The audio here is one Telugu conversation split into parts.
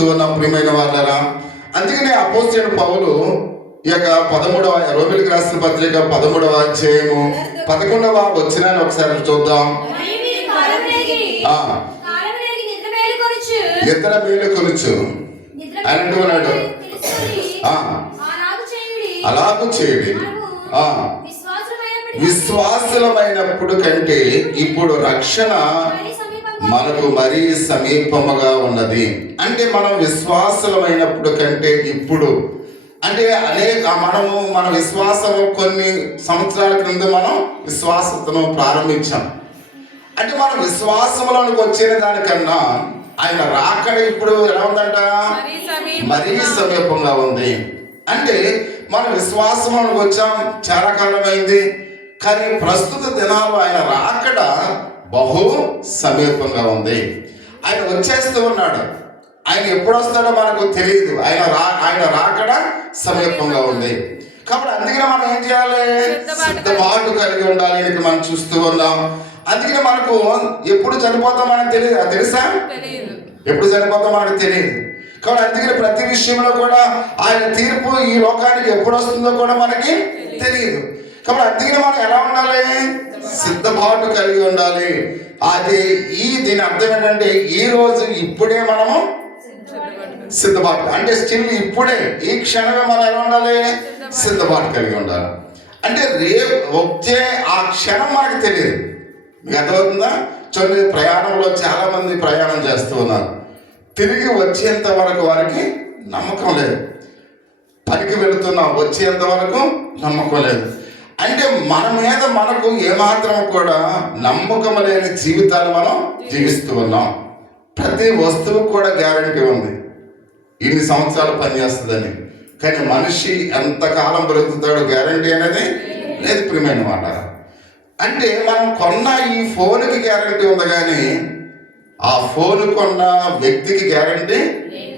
చూస్తూ ఉన్నాం ప్రియమైన వాళ్ళరా. అందుకనే అపోస్తలుడైన పౌలు ఈ యొక్క 13వ రోమీయులకు రాసిన పత్రిక 13వ అధ్యాయము 11వ వచనాన్ని ఒకసారి చూద్దాం. నిద్ర మేలుకొనుచు అని అంటున్నాడు. అలాగూ చేయండి. విశ్వాసులమైనప్పుడు కంటే ఇప్పుడు రక్షణ మనకు మరీ సమీపముగా ఉన్నది. అంటే మనం విశ్వాసులమైనప్పుడు కంటే ఇప్పుడు, అంటే మన విశ్వాసము కొన్ని సంవత్సరాల క్రింద మనం విశ్వాసతను ప్రారంభించాం. అంటే మన విశ్వాసంలోనికి వచ్చిన దానికన్నా ఆయన రాకడ ఇప్పుడు ఎలా ఉందంట, మరీ సమీపంగా ఉంది. అంటే మన విశ్వాసంలోకి వచ్చాం, చాలా కాలం అయింది, కానీ ప్రస్తుత దినాలు ఆయన రాకడ బహు సమీపంగా ఉంది. ఆయన వచ్చేస్తూ ఉన్నాడు. ఆయన ఎప్పుడు వస్తాడో మనకు తెలియదు. ఆయన రాకడ సమీపంగా ఉంది. కాబట్టి అందుకనే మనం ఏం చేయాలి, సిద్ధపాటు కలిగి ఉండాలి. ఇది మనం చూస్తూ ఉన్నాం. అందుకనే మనకు ఎప్పుడు చనిపోతాం మనకు తెలియదు. తెలుసా? ఎప్పుడు చనిపోతాం మనకు తెలియదు. కాబట్టి అందుకని ప్రతి విషయంలో కూడా ఆయన తీర్పు ఈ లోకానికి ఎప్పుడు వస్తుందో కూడా మనకి తెలియదు. కాబట్టి అందుకని మనం ఎలా ఉండాలి, సిద్ధపాటు కలిగి ఉండాలి. అది దీని అర్థం ఏంటంటే ఈ రోజు ఇప్పుడే మనము సిద్ధపాటు, అంటే స్టిల్ ఇప్పుడే ఈ క్షణమే మనం ఎలా ఉండాలి, సిద్ధపాటు కలిగి ఉండాలి. అంటే రేపు వచ్చే ఆ క్షణం మనకు తెలియదు. మీకు అర్థమవుతుందా? చూడండి, ప్రయాణంలో చాలా మంది ప్రయాణం చేస్తూ ఉన్నారు. తిరిగి వచ్చేంత వరకు వారికి నమ్మకం లేదు. పనికి వెళుతున్నాం, వచ్చేంత వరకు నమ్మకం లేదు. అంటే మన మీద మనకు ఏమాత్రం కూడా నమ్మకం లేని జీవితాలు మనం జీవిస్తూ ఉన్నాం. ప్రతి వస్తువు కూడా గ్యారంటీ ఉంది, ఇన్ని సంవత్సరాలు పనిచేస్తుందని. కానీ మనిషి ఎంతకాలం బ్రతుకుతాడో గ్యారంటీ అనేది లేదు ప్రియమైన మాట. అంటే మనం కొన్న ఈ ఫోన్కి గ్యారంటీ ఉంది, కానీ ఆ ఫోన్ కొన్న వ్యక్తికి గ్యారంటీ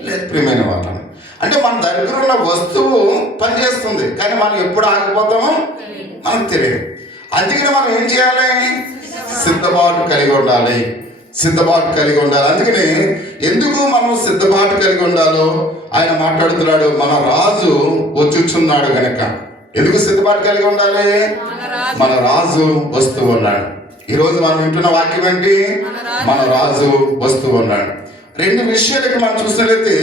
లేదు ప్రియమైన వాళ్ళని. అంటే మన దగ్గర ఉన్న వస్తువు పనిచేస్తుంది, కానీ మనం ఎప్పుడు ఆగిపోతామో మనకు తెలియదు. అందుకని మనం ఏం చేయాలి, సిద్ధపాటు కలిగి ఉండాలి. సిద్ధపాటు కలిగి ఉండాలి. అందుకని ఎందుకు మనం సిద్ధపాటు కలిగి ఉండాలో ఆయన మాట్లాడుతున్నాడు. మన రాజు వచ్చుచున్నాడు గనక ఎందుకు సిద్ధపాటు కలిగి ఉండాలి, మన రాజు వస్తూ ఉన్నాడు. ఈరోజు మనం వింటున్న వాక్యం ఏంటి, మన రాజు వస్తూ ఉన్నాడు. రెండు విషయాలకి మనం చూసినట్లయితే,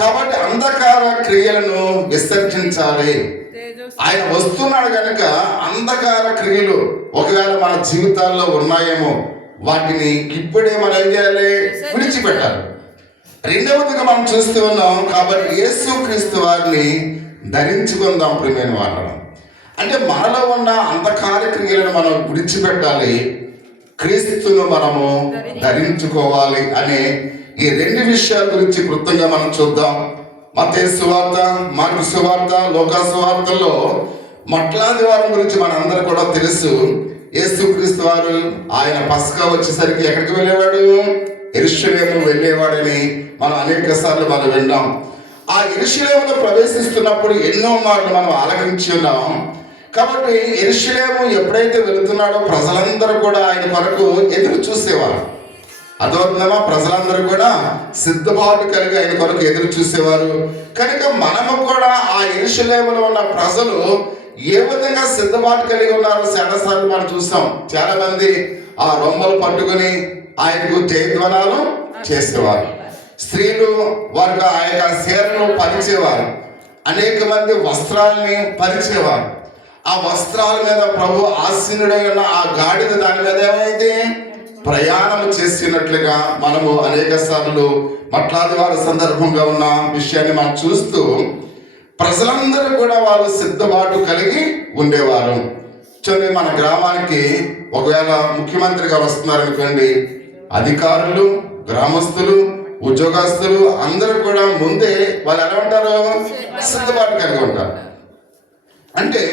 కాబట్టి అంధకార క్రియలను విసర్జించాలి. ఆయన వస్తున్నాడు కనుక అంధకార క్రియలు ఒకవేళ మన జీవితాల్లో ఉన్నాయేమో వాటిని ఇప్పుడే మనం ఏం చేయాలి, విడిచిపెట్టాలి. రెండవదిగా మనం చూస్తూ ఉన్నాం, కాబట్టి యేసుక్రీస్తు వారిని ధరించుకుందాం ప్రియమైన వాళ్ళం. అంటే మనలో ఉన్న అంధకార క్రియలను మనం విడిచిపెట్టాలి, క్రీస్తును మనము ధరించుకోవాలి అనే ఈ రెండు విషయాల గురించి క్లుప్తంగా మనం చూద్దాం. మత్తయి సువార్త, మార్కు సువార్త, లూకా సువార్తల్లో మట్లాది వారం గురించి మనందరూ కూడా తెలుసు. యేసుక్రీస్తు వారు ఆయన పస్కా వచ్చేసరికి ఎక్కడికి వెళ్ళేవాడు, యెరూషలేము వెళ్ళేవాడని మనం అనేక సార్లు మనం విన్నాం. ఆ యెరూషలేములో ప్రవేశిస్తున్నప్పుడు ఎన్నో మార్లు మనం ఆలకించి ఉన్నాం. కాబట్టి యెరూషలేము ఎప్పుడైతే వెళుతున్నాడో ప్రజలందరూ కూడా ఆయన కొరకు ఎదురు చూసేవారు. అదోద్యమా ప్రజలందరూ కూడా సిద్ధపాటు కలిగి ఆయన కొరకు ఎదురు చూసేవారు. కనుక మనము కూడా ఆ యెరూషలేములో ఉన్న ప్రజలు ఏ విధంగా సిద్ధపాటు కలిగి ఉన్నారో చాలాసార్లు మనం చూసాం. చాలా మంది ఆ రొమ్మలు పట్టుకుని ఆయనకు జయధ్వనాలు చేసేవారు. స్త్రీలు వారికి ఆ యొక్క చీరను పరిచేవారు. అనేక మంది వస్త్రాలని పరిచేవారు. ఆ వస్త్రాల మీద ప్రభు ఆసీనుడై ఉన్న ఆ గాడిద దాని మీద ఏమైతే ప్రయాణం చేసినట్లుగా మనము అనేక సార్లు మట్లాది వారి సందర్భంగా ఉన్న విషయాన్ని మనం చూస్తూ ప్రజలందరూ కూడా వాళ్ళు సిద్ధపాటు కలిగి ఉండేవారు. చూడండి, మన గ్రామానికి ఒకవేళ ముఖ్యమంత్రిగా వస్తున్నారనుకోండి, అధికారులు, గ్రామస్తులు, ఉద్యోగస్తులు అందరూ కూడా ముందే వాళ్ళు ఎలా ఉంటారు, సిద్ధపాటు కలిగి ఉంటారు. అంటే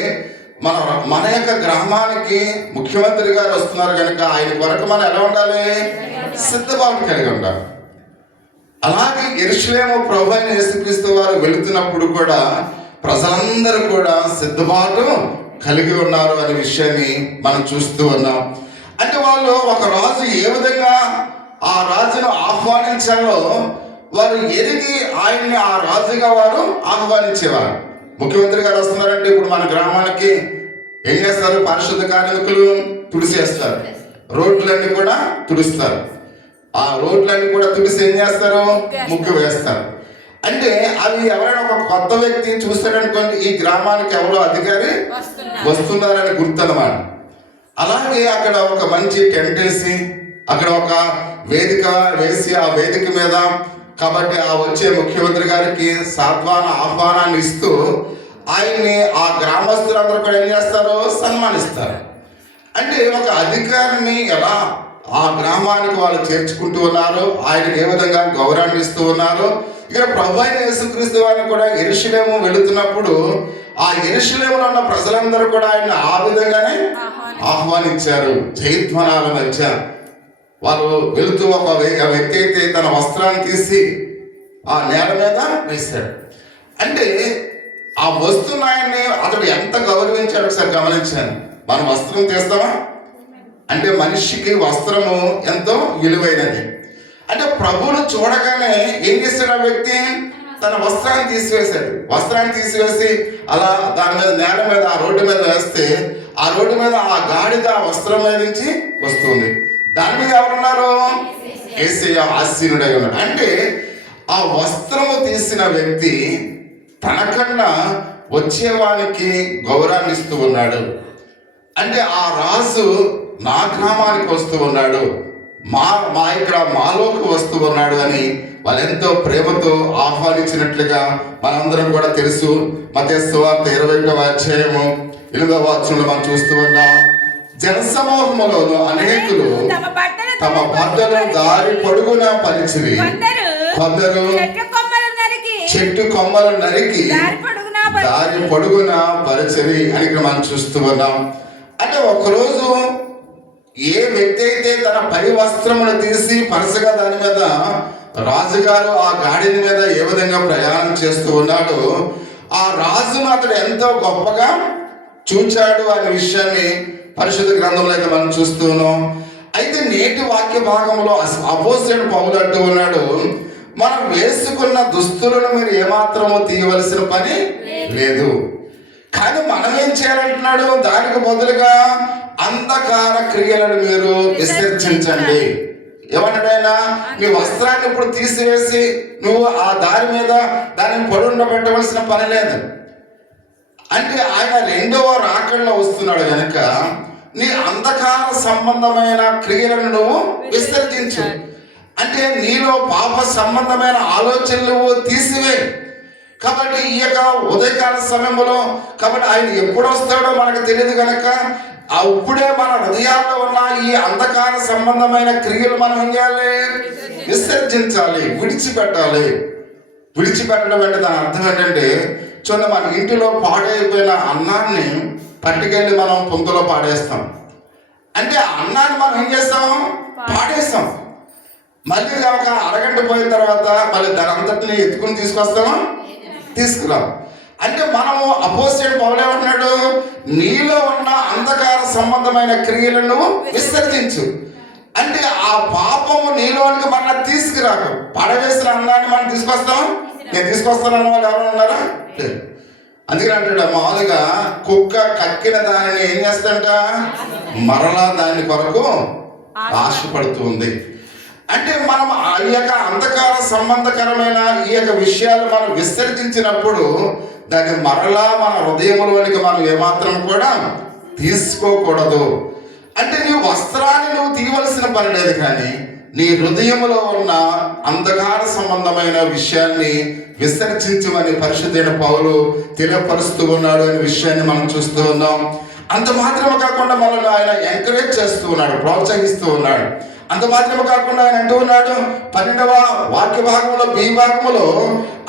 మన యొక్క గ్రామానికి ముఖ్యమంత్రి గారు వస్తున్నారు కనుక ఆయన కొరకు మనం ఎలా ఉండాలి, సిద్ధపాటు కలిగి ఉండాలి. అలాగే యెరూషలేము ప్రభు అయిన యేసుక్రీస్తు వారు వెళుతున్నప్పుడు కూడా ప్రజలందరూ కూడా సిద్ధపాటు కలిగి ఉన్నారు అనే విషయాన్ని మనం చూస్తూ ఉన్నాం. అంటే వాళ్ళు ఒక రాజు ఏ విధంగా ఆ రాజును ఆహ్వానించాలో వారు ఎరిగి ఆయన్ని ఆ రాజుగా వారు ఆహ్వానించేవారు. ముఖ్యమంత్రి గారు వస్తున్నారంటే ఇప్పుడు మన గ్రామానికి ఏం చేస్తారు? పారిశుద్ధ కార్మికులు తుడిసేస్తారు, రోడ్లన్నీ కూడా తుడుస్తారు. ఆ రోడ్లన్నీ కూడా తుడిసి ఏం చేస్తారు? ముగ్గు వేస్తారు. అంటే అవి ఎవరైనా ఒక కొత్త వ్యక్తి చూస్తాడనుకోండి, ఈ గ్రామానికి ఎవరో అధికారి వస్తున్నారని గుర్తు అన్నమాట. అలాగే అక్కడ ఒక మంచి టెంట్ వేసి అక్కడ ఒక వేదిక వేసి ఆ వేదిక మీద కాబట్టి ఆ వచ్చే ముఖ్యమంత్రి గారికి ఆహ్వానాన్ని ఇస్తూ ఆయన్ని ఆ గ్రామస్తులందరూ కూడా ఏం చేస్తారు? సన్మానిస్తారు. అంటే ఒక అధికారిని ఎలా ఆ గ్రామానికి వాళ్ళు చేర్చుకుంటూ ఉన్నారు, ఆయనకు ఏ విధంగా గౌరవాన్ని ఇస్తూ ఉన్నారు. ఇక్కడ ప్రభు అయిన యేసుక్రీస్తు వారిని కూడా యెరూషలేము వెళుతున్నప్పుడు ఆ యెరూషలేములో ఉన్న ప్రజలందరూ కూడా ఆయన ఆ విధంగానే ఆహ్వానించారు. జయధ్వనాల మధ్య వాళ్ళు వెళుతూ ఒక వ్యక్తి అయితే తన వస్త్రాన్ని తీసి ఆ నేల మీద వేశాడు. అంటే ఆ వస్తున్న ఆయన్ని అతడు ఎంత గౌరవించాడు ఒకసారి గమనించాను. మనం వస్త్రం తీస్తామా అంటే మనిషికి వస్త్రము ఎంతో విలువైనది. అంటే ప్రభువును చూడగానే ఏం చేశాడు? ఆ వ్యక్తి తన వస్త్రాన్ని తీసివేశాడు. వస్త్రాన్ని తీసివేసి అలా దాని మీద నేల మీద ఆ రోడ్డు మీద వేస్తే ఆ రోడ్డు మీద ఆ గాడిద వస్త్రం మీద నుంచి వస్తుంది. దాని మీద ఎవరున్నారు? యేసయ్య ఆసీనుడై ఉన్నాడు. అంటే ఆ వస్త్రము తీసిన వ్యక్తి తనకన్నా వచ్చేవానికి గౌరవాన్ని ఇస్తూ ఉన్నాడు. అంటే ఆ రాజు నా గ్రామానికి వస్తూ ఉన్నాడు, మా ఇక్కడ మాలోకి వస్తూ ఉన్నాడు అని వాళ్ళెంతో ప్రేమతో ఆహ్వానించినట్లుగా మనందరం కూడా తెలుసు. మత్తయి సువార్త 21వ అధ్యాయము 8వ వచనంలో మనం చూస్తూ ఉన్నాం. జనసమూహములోను అనేకులు తమ బట్టలు దారి పొడుగున పరిచిరి, కొందరు చెట్టు కొమ్మలు నరికి దారి పొడుగున పరిచిరి అని ఇక్కడ మనం చూస్తూ ఉన్నాం. అంటే ఒకరోజు ఏ వ్యక్తి అయితే తన పై వస్త్రమును తీసి పరసగా దాని మీద రాజుగారు ఆ గాడిద మీద ఏ విధంగా ప్రయాణం చేస్తూ ఉన్నాడో ఆ రాజును అతడు ఎంతో గొప్పగా చూచాడు అనే విషయాన్ని పరిశుద్ధ గ్రంథంలో అయితే మనం చూస్తూ ఉన్నాం. అయితే నేటి వాక్య భాగంలో అపోస్తలుడు పౌలు అంటూ ఉన్నాడు, మనం వేసుకున్న దుస్తులను మీరు ఏమాత్రమో తీయవలసిన పని లేదు, కానీ మనం ఏం చేయాలంటున్నాడు? దానికి బదులుగా అంధకార క్రియలను మీరు విసర్జించండి. ఏమన్నాడైనా? నీ వస్త్రాన్ని ఇప్పుడు తీసివేసి నువ్వు ఆ దారి మీద దాన్ని పొడుండబెట్టవలసిన పని లేదు. అంటే ఆయన రెండవ రాకడలో వస్తున్నాడు కనుక నీ అంధకార సంబంధమైన క్రియలను నువ్వు విసర్జించు. అంటే నీలో పాప సంబంధమైన ఆలోచనలు తీసివే. కాబట్టి ఈ యొక్క ఉదయకాల సమయంలో కాబట్టి ఆయన ఎప్పుడు వస్తాడో మనకు తెలియదు కనుక అప్పుడే మన హృదయాల్లో ఉన్న ఈ అంధకార సంబంధమైన క్రియలు మనం ఏం చేయాలి? విసర్జించాలి, విడిచిపెట్టాలి. విడిచిపెట్టడం అంటే దాని అర్థం ఏంటంటే, చూడండి, మన ఇంటిలో పాడైపోయిన అన్నాన్ని పట్టుకెళ్ళి మనం పొంగులో పాడేస్తాం. అంటే ఆ అన్నాన్ని మనం ఏం చేస్తాం? పాడేస్తాం. మళ్ళీ ఒక అరగంట పోయిన తర్వాత మళ్ళీ దాని అంతటిని ఎత్తుకుని తీసుకురాం. అంటే మనము అపోస్తలుడు పౌలు ఏమంటున్నాడు? నీలో ఉన్న అంధకార సంబంధమైన క్రియలను విసర్జించు. అంటే ఆ పాపము నీలోనికి మన తీసుకురాకు. పడవేసిన అన్నాన్ని మనం తీసుకొస్తాం. నేను తీసుకొస్తానన్న వాళ్ళు ఎవరు ఉన్నారా? అందుకని అంటాడు, మామూలుగా కుక్క కక్కిన దానిని ఏం చేస్తాడంట? మరలా దాని కొరకు ఆశపడుతుంది. అంటే మనం ఆ యొక్క అంధకార సంబంధకరమైన ఈ యొక్క విషయాలు మనం విసర్జించినప్పుడు దాన్ని మరలా మన హృదయంలోనికి మనం ఏమాత్రం కూడా తీసుకోకూడదు. అంటే నీ వస్త్రాన్ని నువ్వు తీయవలసిన పని లేదు, కానీ నీ హృదయంలో ఉన్న అంధకార సంబంధమైన విషయాన్ని విసర్జించమని పరిశుద్ధైన పౌలు తెలియపరుస్తూ ఉన్నాడు అనే విషయాన్ని మనం చూస్తూ ఉన్నాం. అంత మాత్రమే కాకుండా మనల్ని ఆయన ఎంకరేజ్ చేస్తూ ఉన్నాడు, ప్రోత్సహిస్తూ ఉన్నాడు. అంత మాత్రమే కాకుండా ఆయన అంటూ ఉన్నాడు 12వ వాక్య భాగంలో బి భాగంలో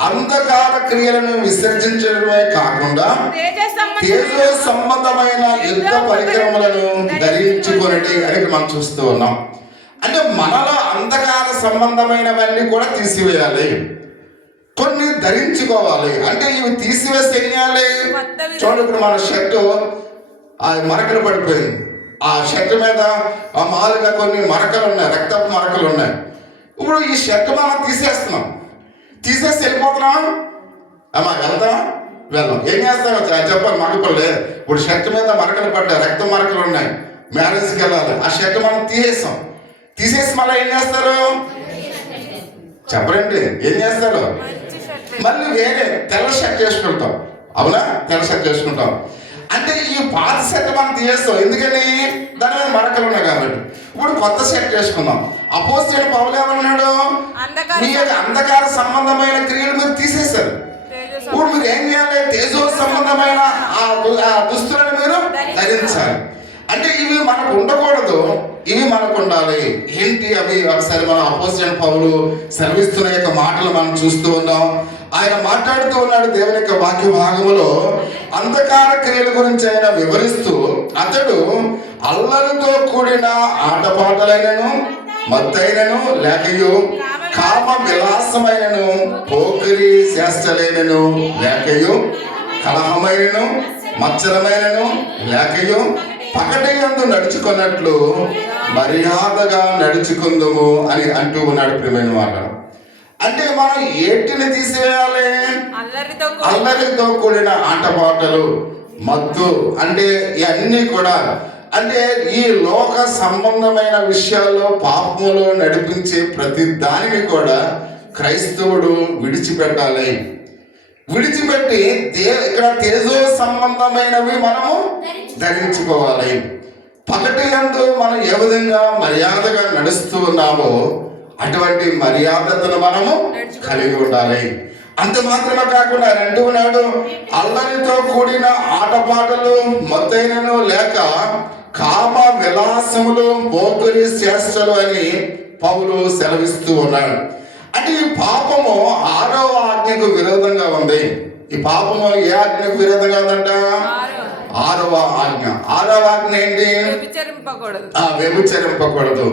అంధకార క్రియలను విసర్జించడమే కాకుండా తేజో సంబంధమైన యుద్ధ పరికరములను ధరించుకొనటి అని మనం చూస్తూ ఉన్నాం. అంటే మనలో అంధకార సంబంధమైనవన్నీ కూడా తీసివేయాలి, కొన్ని ధరించుకోవాలి. అంటే ఇవి తీసివేస్తే ఏం చేయాలి? చూడండి, ఇప్పుడు మన షర్టు ఆ మరకలు పడిపోయింది, ఆ షర్ట్ మీద మామూలుగా కొన్ని మరకలు ఉన్నాయి, రక్తపు మరకలు ఉన్నాయి. ఇప్పుడు ఈ షర్ట్ మనం తీసేస్తున్నాం, తీసేసి వెళ్ళిపోతున్నాం. అమ్మా వెళ్తాం, వెళ్ళాం. ఏం చేస్తారో చెప్పాలి. మగపిల్లలే ఇప్పుడు షర్ట్ మీద మరకలు పడ్డాయి, రక్త మరకలు ఉన్నాయి, మ్యారేజ్కి వెళ్ళాలి. ఆ షర్ట్ మనం తీసేసి మళ్ళీ ఏం చేస్తారు చెప్పరండి? ఏం చేస్తారు? మళ్ళీ వేరే తెల్ల షర్ట్ వేసుకుంటాం. అవునా? తెల్ల షర్ట్ వేసుకుంటాం. అంటే ఈ పాత షర్ట్ మనం తీసేస్తాం. ఎందుకని? దాని మీద మరకలు ఉన్నాయి కాబట్టి. ఇప్పుడు కొత్త షర్ట్ వేసుకుందాం. అపోస్తలుడైన పౌలు ఏమన్నాడు? మీ యొక్క అంధకార సంబంధమైన క్రియలు మీరు తీసేశారు. ఇప్పుడు మీరు ఏం చేయాలి? తేజో సంబంధమైన ఆ దుస్తులను మీరు ధరించాలి. అంటే ఇవి మనకు ఉండకూడదు, ఇవి మనకు ఉండాలి. ఏంటి అవి? ఒకసారి మనం అపోస్తలుడైన పౌలు సెలవిస్తున్న యొక్క మాటలు మనం చూస్తూ ఉన్నాం. ఆయన మాట్లాడుతూ ఉన్నాడు దేవుని యొక్క వాక్య భాగములో. అంధకార క్రియల గురించి ఆయన వివరిస్తూ, అతడు అల్లరితో కూడిన ఆటపాటలైనను మత్తైనను లేకయు కామ విలాసమైనను పోకిరి చేష్టలైనను లేకయు కలహమైనను మత్సరమైనను లేకయు పకటి యందు నడుచుకున్నట్లు మర్యాదగా నడుచుకుందుము అని అంటూ ఉన్నాడు ప్రియమైన మాట. అంటే మనం ఏటిని తీసివేయాలి? అల్లరితో కూడిన ఆటపాటలు, మత్తు, అంటే ఇవన్నీ కూడా అంటే ఈ లోక సంబంధమైన విషయాల్లో పాపములో నడిపించే ప్రతి దానిని కూడా క్రైస్తవుడు విడిచిపెట్టాలి. విడిచిపెట్టి ఇక్కడ తేజో సంబంధమైనవి మనము ధరించుకోవాలి. పగటి యందు మనం ఏ విధంగా మర్యాదగా నడుస్తూ ఉన్నామో అటువంటి మర్యాదను మనము కలిగి ఉండాలి. అంత మాత్రమే కాకుండా ఆయన అంటూ ఉన్నాడు, అల్లరితో కూడిన ఆటపాటలు మత్తైనను లేక కామ విలాసములు పోకిరి చేష్టలు అని పౌలు సెలవిస్తూ ఉన్నాడు. అంటే ఈ పాపము 6వ ఆజ్ఞకు విరోధంగా ఉంది. ఈ పాపము ఏ ఆజ్ఞకు విరోధంగా ఉందంట? 6వ ఆజ్ఞ. 6వ ఆజ్ఞ ఏంటి? వ్యభిచరింపకూడదు.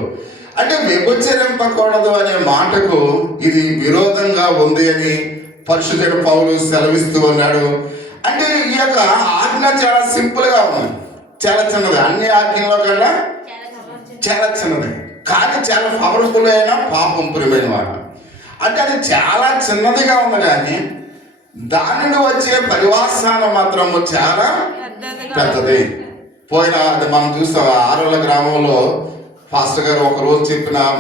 అంటే వ్యభిచరింపకూడదు అనే మాటకు ఇది విరోధంగా ఉంది అని పరిశుద్ధుడు పౌలు సెలవిస్తూ ఉన్నాడు. అంటే ఈ యొక్క ఆజ్ఞ చాలా సింపుల్ గా ఉంది, చాలా చిన్నది. అన్ని ఆజ్ఞలో కన్నా చాలా చిన్నది, కానీ చాలా పవర్ఫుల్ అయిన పాపం ప్రియమైన మాట. అంటే అది చాలా చిన్నదిగా ఉంది, కానీ దానిని వచ్చే పరివాసానం మాత్రము చాలా పెద్దది. అది మనం చూస్తాం. ఆరోల గ్రామంలో పాస్టర్ గారు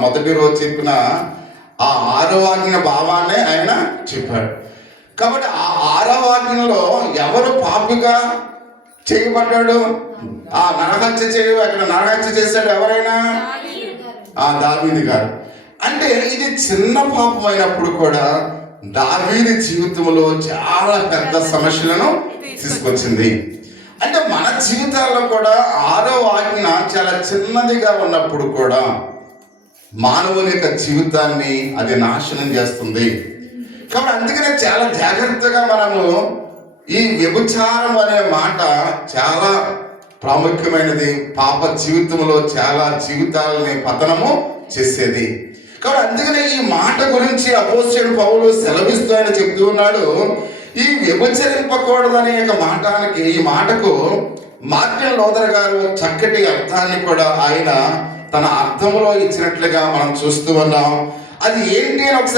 మొదటి రోజు చెప్పిన ఆ 6వ ఆజ్ఞ భావాన్ని ఆయన చెప్పాడు. కాబట్టి ఆ 6వ ఆజ్ఞలో ఎవరు పాపిగా చేయబడ్డాడు? ఆ నరహత్య చేశాడు ఎవరైనా? దావీదు గారు. అంటే ఇది చిన్న పాపం అయినప్పుడు కూడా దావీదు జీవితంలో చాలా పెద్ద సమస్యలను తీసుకొచ్చింది. అంటే మన జీవితాల్లో కూడా 6వ ఆజ్ఞ చాలా చిన్నదిగా ఉన్నప్పుడు కూడా మానవుని యొక్క జీవితాన్ని అది నాశనం చేస్తుంది. కాబట్టి అందుకనే చాలా జాగ్రత్తగా మనము ఈ వ్యభిచారం అనే మాట చాలా ప్రాముఖ్యమైనది. పాప జీవితంలో చాలా జీవితాలని పతనము చేసేది. కాబట్టి అందుకనే ఈ మాట గురించి అపోస్తలుడు పౌలు సెలవిస్తూ ఆయన చెప్తూ ఉన్నాడు. ఈ వ్యభిచరింపకూడదనే ఈ మాటకు మార్టిన్ లూథర్ గారు చక్కటి అర్థాన్ని కూడా ఆయన తన అర్థంలో ఇచ్చినట్లుగా మనం చూస్తూ ఉన్నాం. అది ఏంటి అని ఒకసారి